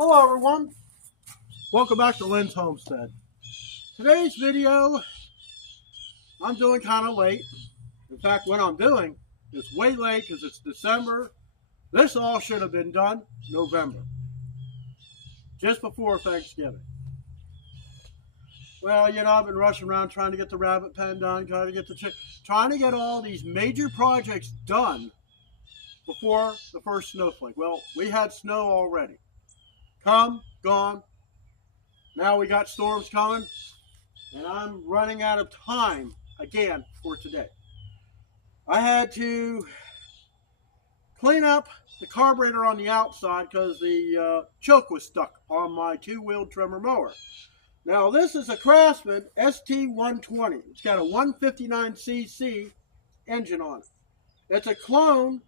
Hello everyone, welcome back to Lynn's Homestead. Today's video, I'm doing kind of late. In fact, what I'm doing is way late because it's December. This all should have been done November, just before Thanksgiving. Well, you know, I've been rushing around trying to get the rabbit pen done, trying to get all these major projects done before the first snowflake. Well, we had snow already. Come, gone. Now we got storms coming, and I'm running out of time again for today. I had to clean up the carburetor on the outside because the choke was stuck on my two-wheel trimmer mower. Now this is a Craftsman ST120. It's got a 159cc engine on it. It's a clone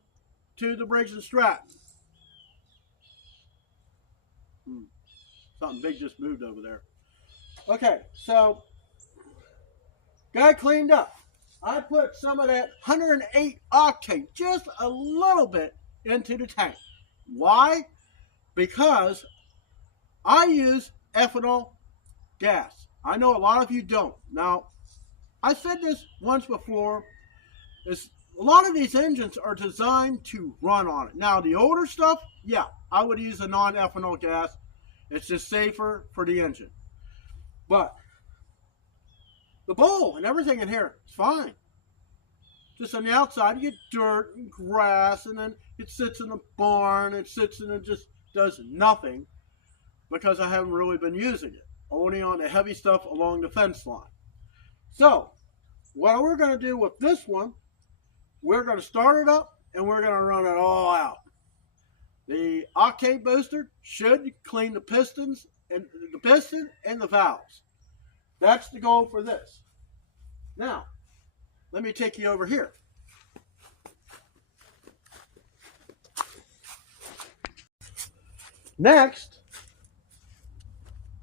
to the Briggs & Stratton. Something big just moved over there. Okay, so got it cleaned up. I put some of that 108 octane, just a little bit, into the tank. Why? Because I use ethanol gas. I know a lot of you don't. Now, I said this once before. A lot of these engines are designed to run on it. Now, the older stuff, yeah, I would use a non-ethanol gas. It's just safer for the engine. But the bowl and everything in here is fine. Just on the outside, you get dirt and grass, and then it sits in the barn. It sits and it just does nothing because I haven't really been using it. Only on the heavy stuff along the fence line. So, what we're going to do with this one, we're going to start it up and we're going to run it all out. The octane booster should clean the pistons and the piston and the valves. That's the goal for this. Now, let me take you over here. Next,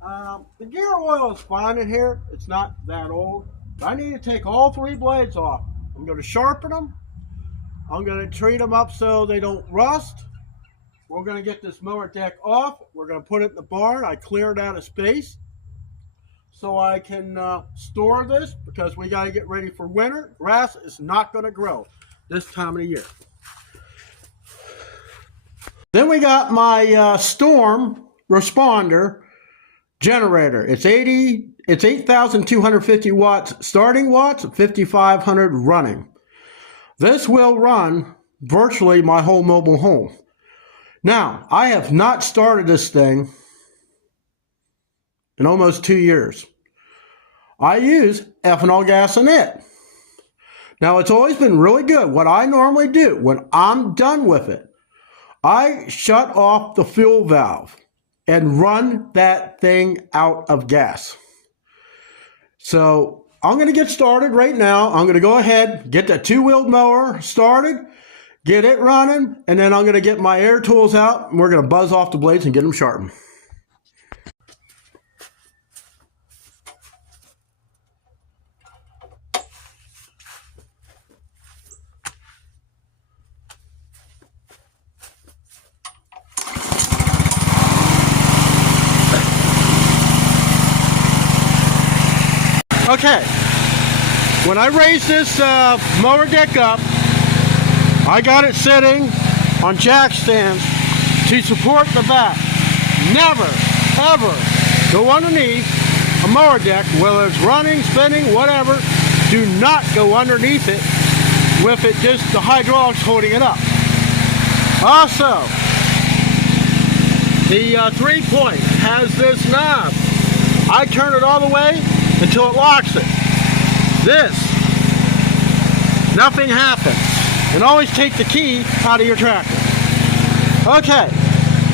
the gear oil is fine in here. It's not that old. But I need to take all three blades off. I'm going to sharpen them. I'm going to treat them up so they don't rust. We're going to get this mower deck off. We're going to put it in the barn. I cleared out a space so I can store this because we got to get ready for winter. Grass is not going to grow this time of the year. Then we got my storm responder generator. It's 8,250 watts starting watts, 5,500 running. This will run virtually my whole mobile home. Now, I have not started this thing in almost 2 years. I use ethanol gas in it. Now, it's always been really good. What I normally do when I'm done with it, I shut off the fuel valve and run that thing out of gas. So, I'm going to get started right now. I'm going to go ahead, get that two-wheeled mower started, get it running, and then I'm going to get my air tools out, and we're going to buzz off the blades and get them sharpened. Okay, when I raise this mower deck up, I got it sitting on jack stands to support the back. Never, ever go underneath a mower deck, whether it's running, spinning, whatever. Do not go underneath it with it just the hydraulics holding it up. Also, the 3-point has this knob. I turn it all the way until it locks it. This, nothing happens. And always take the key out of your tractor. Okay,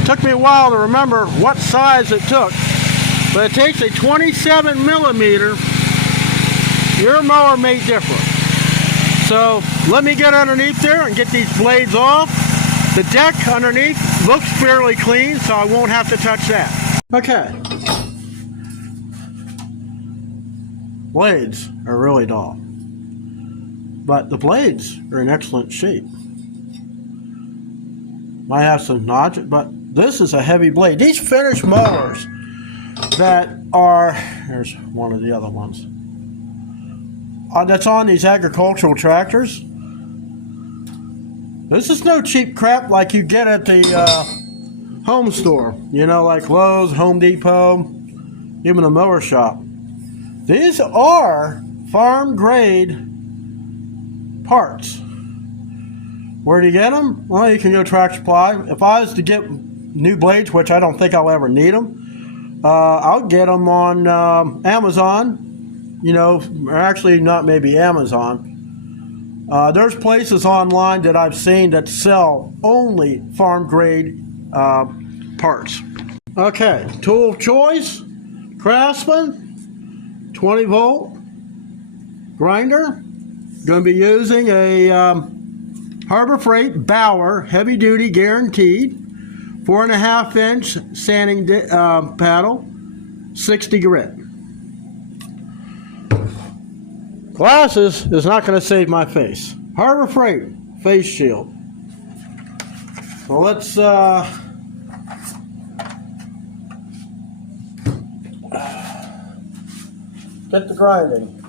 took me a while to remember what size it took, but it takes a 27 millimeter. Your mower may differ. So let me get underneath there and get these blades off. The deck underneath looks fairly clean, so I won't have to touch that. Okay. Blades are really dull, but the blades are in excellent shape. Might have some nodules, but this is a heavy blade. These finished mowers that are, here's one of the other ones, that's on these agricultural tractors. This is no cheap crap like you get at the home store, you know, like Lowe's, Home Depot, even a mower shop. These are farm grade parts. Where do you get them? Well, you can go Tractor Supply. If I was to get new blades, which I don't think I'll ever need them, I'll get them on Amazon, you know, or actually not maybe Amazon. There's places online that I've seen that sell only farm grade parts. Okay, tool of choice, Craftsman, 20 volt grinder. Going to be using a Harbor Freight Bauer heavy duty guaranteed 4.5 inch sanding paddle, 60 grit. Glasses is not going to save my face. Harbor Freight face shield. Well, let's get the grinding.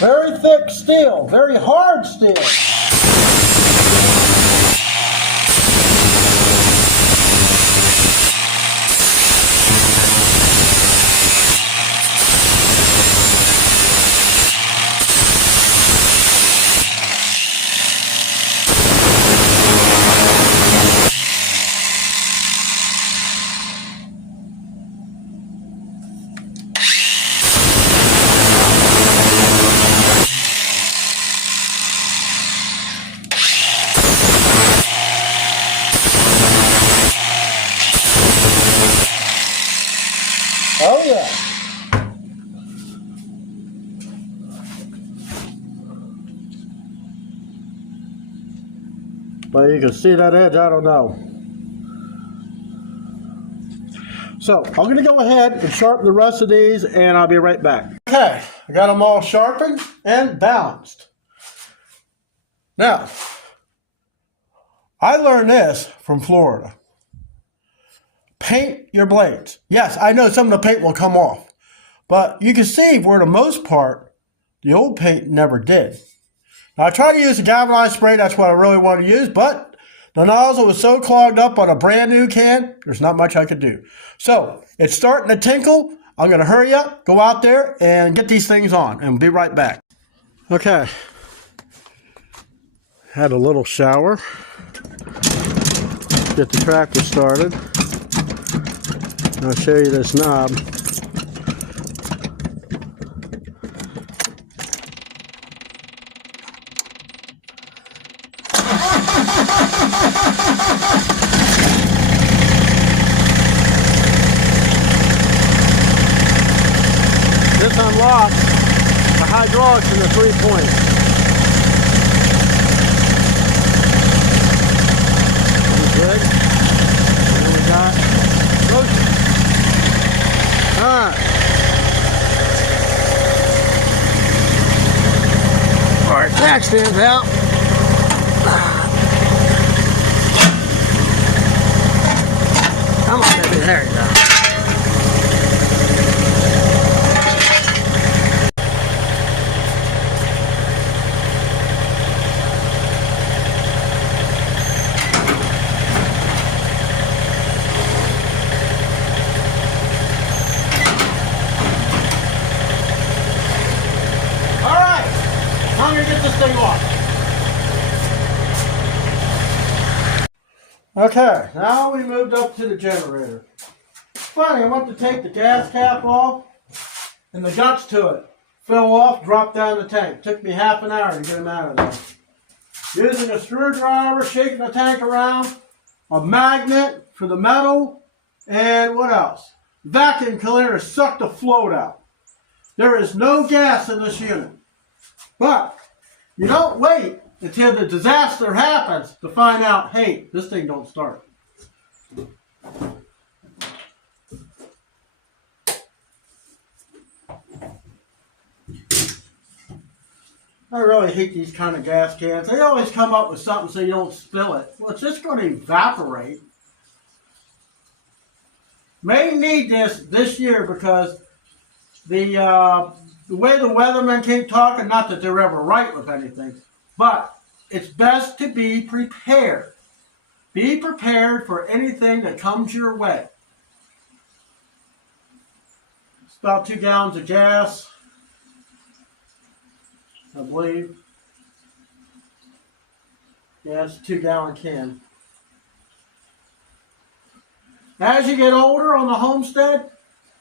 Very thick steel, very hard steel. Oh yeah. But you can see that edge, I don't know. So I'm going to go ahead and sharpen the rest of these and I'll be right back. Okay, I got them all sharpened and balanced. Now, I learned this from Florida. Paint your blades. Yes, I know some of the paint will come off, but you can see for the most part, the old paint never did. Now I tried to use a galvanized spray, that's what I really wanted to use, but the nozzle was so clogged up on a brand new can, there's not much I could do. So it's starting to tinkle. I'm going to hurry up, go out there and get these things on and be right back. Okay, had a little shower, get the tractor started. I'll show you this knob. This unlocks the hydraulics and the 3-point. Good. And then we got motion. Alright. Alright, jack stands out. Come on, baby. There you go. thing off. Okay, now we moved up to the generator. Funny, I went to take the gas cap off and the guts to it fell off, dropped down the tank. Took me half an hour to get them out of there. Using a screwdriver, shaking the tank around, a magnet for the metal, and what else? Vacuum cleaner sucked the float out. There is no gas in this unit. But you don't wait until the disaster happens to find out, hey, this thing don't start. I really hate these kind of gas cans. They always come up with something so you don't spill it. Well, it's just going to evaporate. May need this year because the way the weathermen keep talking, not that they're ever right with anything, but it's best to be prepared. Be prepared for anything that comes your way. It's about 2 gallons of gas, I believe. Yeah, it's a 2-gallon can. As you get older on the Homestead,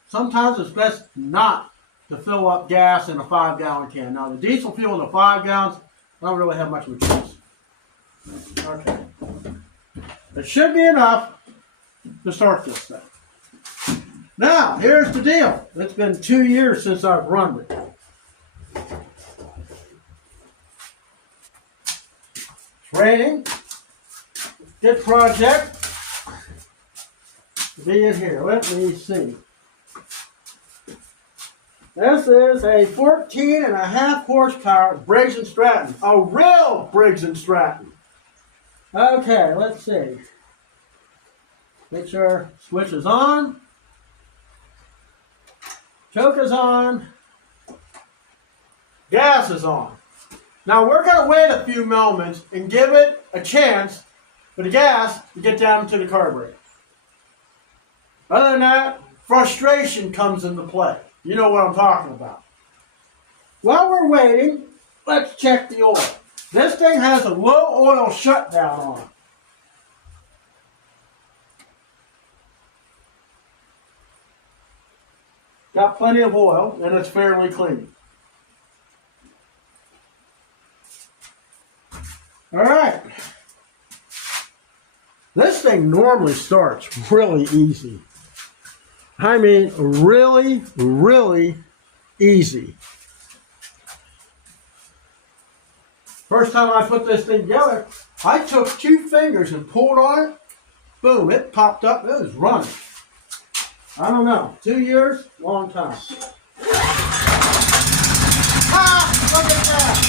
sometimes it's best not to fill up gas in a 5-gallon can. Now, the diesel fuel in the 5 gallons, I don't really have much of a choice. Okay. It should be enough to start this thing. Now, here's the deal. It's been 2 years since I've run it. It's raining. Good project. Be in here. Let me see. This is a 14.5 horsepower Briggs & Stratton. A real Briggs & Stratton. Okay, let's see. Make sure switch is on. Choke is on. Gas is on. Now we're going to wait a few moments and give it a chance for the gas to get down to the carburetor. Other than that, frustration comes into play. You know what I'm talking about. While we're waiting, let's check the oil. This thing has a low oil shutdown on it. Got plenty of oil, and it's fairly clean. All right. This thing normally starts really easy. I mean, really, really easy. First time I put this thing together, I took 2 fingers and pulled on it. Boom, it popped up. It was running. I don't know. 2 years, long time. Ah, look at that.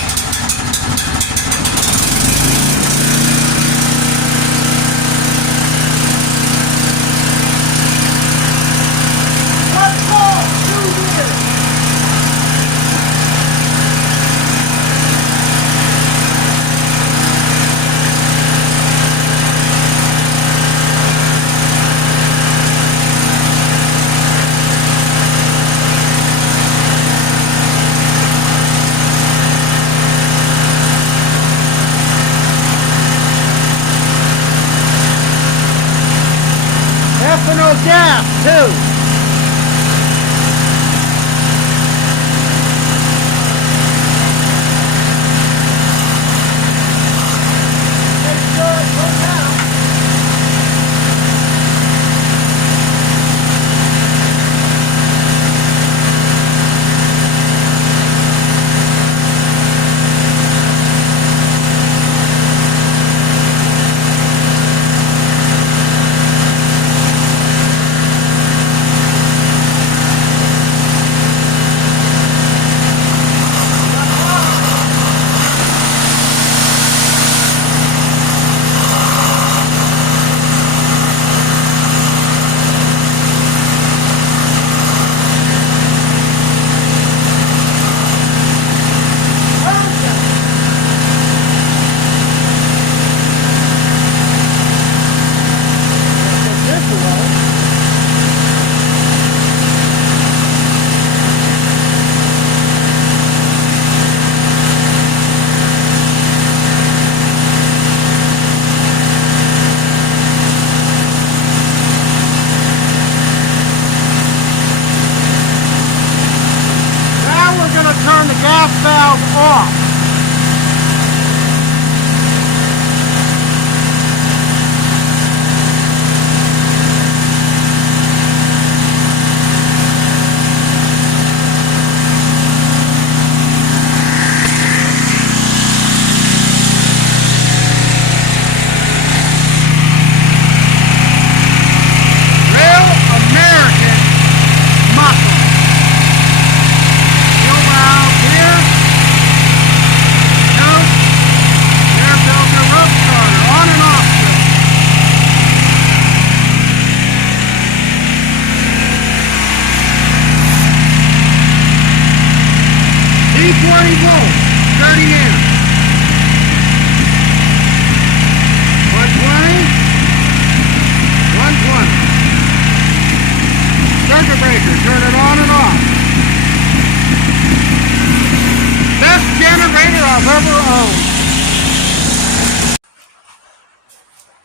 gas valve off.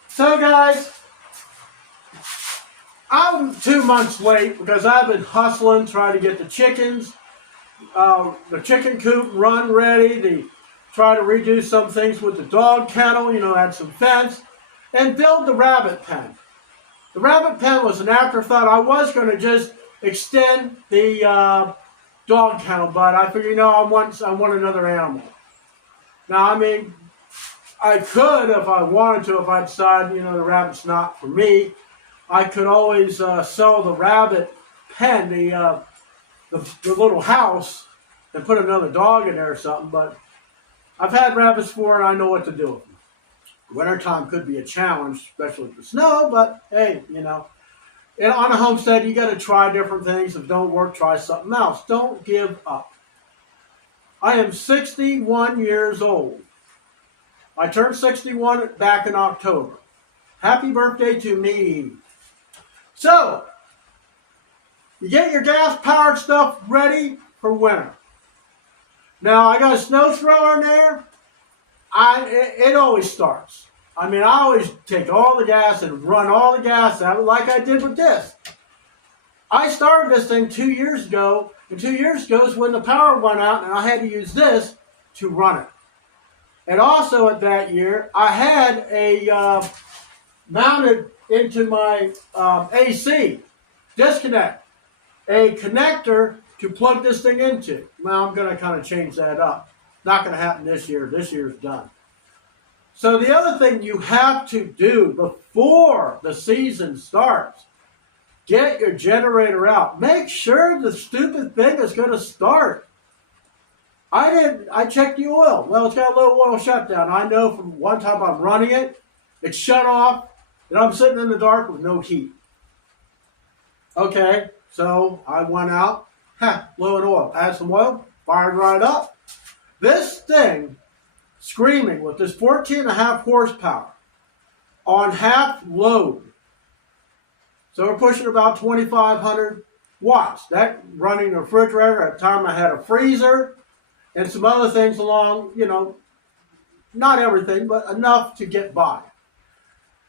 So guys, I'm 2 months late because I've been hustling trying to get the chickens, the chicken coop run ready, try to redo some things with the dog kennel, add some fence, and build the rabbit pen. The rabbit pen was an afterthought. I was going to just extend the dog kennel, but I figured, I want another animal. Now, I mean, I could, if I wanted to, if I decide, the rabbit's not for me, I could always sell the rabbit pen, the little house, and put another dog in there or something. But I've had rabbits before, and I know what to do with them. Wintertime could be a challenge, especially with the snow, but hey, and on a homestead, you got to try different things. If it don't work, try something else. Don't give up. I am 61 years old. I turned 61 back in October. Happy birthday to me. So, you get your gas-powered stuff ready for winter. Now, I got a snow thrower in there. It always starts. I mean, I always take all the gas and run all the gas out like I did with this. I started this thing 2 years ago, and 2 years ago is when the power went out, and I had to use this to run it. And also at that year, I had a mounted into my AC disconnect, a connector to plug this thing into. Now I'm going to kind of change that up. Not going to happen this year. This year's done. So the other thing you have to do before the season starts, get your generator out. Make sure the stupid thing is going to start. I checked the oil. Well, it's got a little oil shutdown. I know from one time I'm running it, it's shut off, and I'm sitting in the dark with no heat. Okay, so I went out, low in oil, add some oil, fired right up. This thing, screaming with this 14.5 horsepower on half load. So we're pushing about 2,500 watts. That running the refrigerator. At the time I had a freezer and some other things along, not everything, but enough to get by.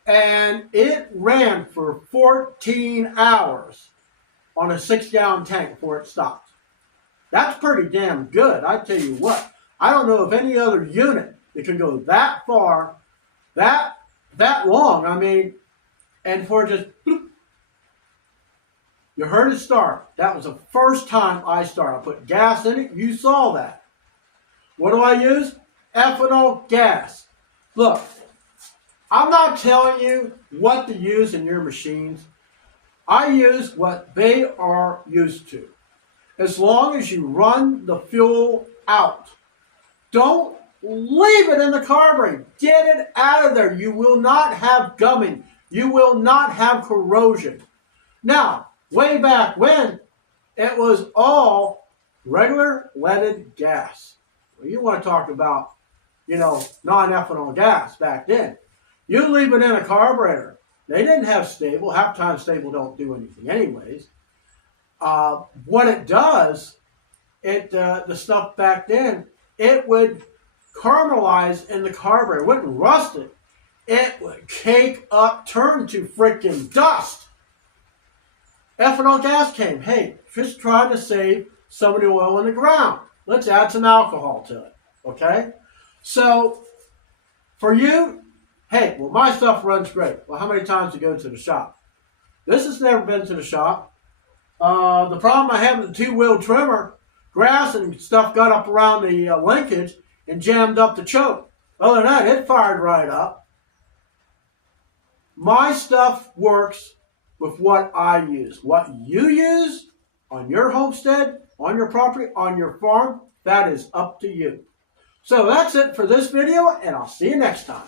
And it ran for 14 hours on a 6-gallon tank before it stopped. That's pretty damn good. I tell you what, I don't know of any other unit that can go that far, that long. I mean, and for just, bloop, you heard it start. That was the first time I started. I put gas in it. You saw that. What do I use? Ethanol gas. Look, I'm not telling you what to use in your machines. I use what they are used to. As long as you run the fuel out. Don't leave it in the carburetor. Get it out of there. You will not have gumming. You will not have corrosion. Now, way back when, it was all regular leaded gas. Well, you want to talk about, non-ethanol gas back then. You leave it in a carburetor. They didn't have stable. Half the time stable don't do anything anyways. What it does, the stuff back then, it would caramelize in the carburetor. It wouldn't rust it. It would cake up, turn to freaking dust. Ethanol gas came. Hey, just trying to save some of the oil in the ground. let's add some alcohol to it. Okay? So, for you, hey, well, my stuff runs great. Well, how many times do you go to the shop? This has never been to the shop. The problem I have with the two-wheel trimmer, grass and stuff got up around the linkage and jammed up the choke. Other than that, it fired right up. My stuff works with what I use. What you use on your homestead, on your property, on your farm, that is up to you. So that's it for this video, and I'll see you next time.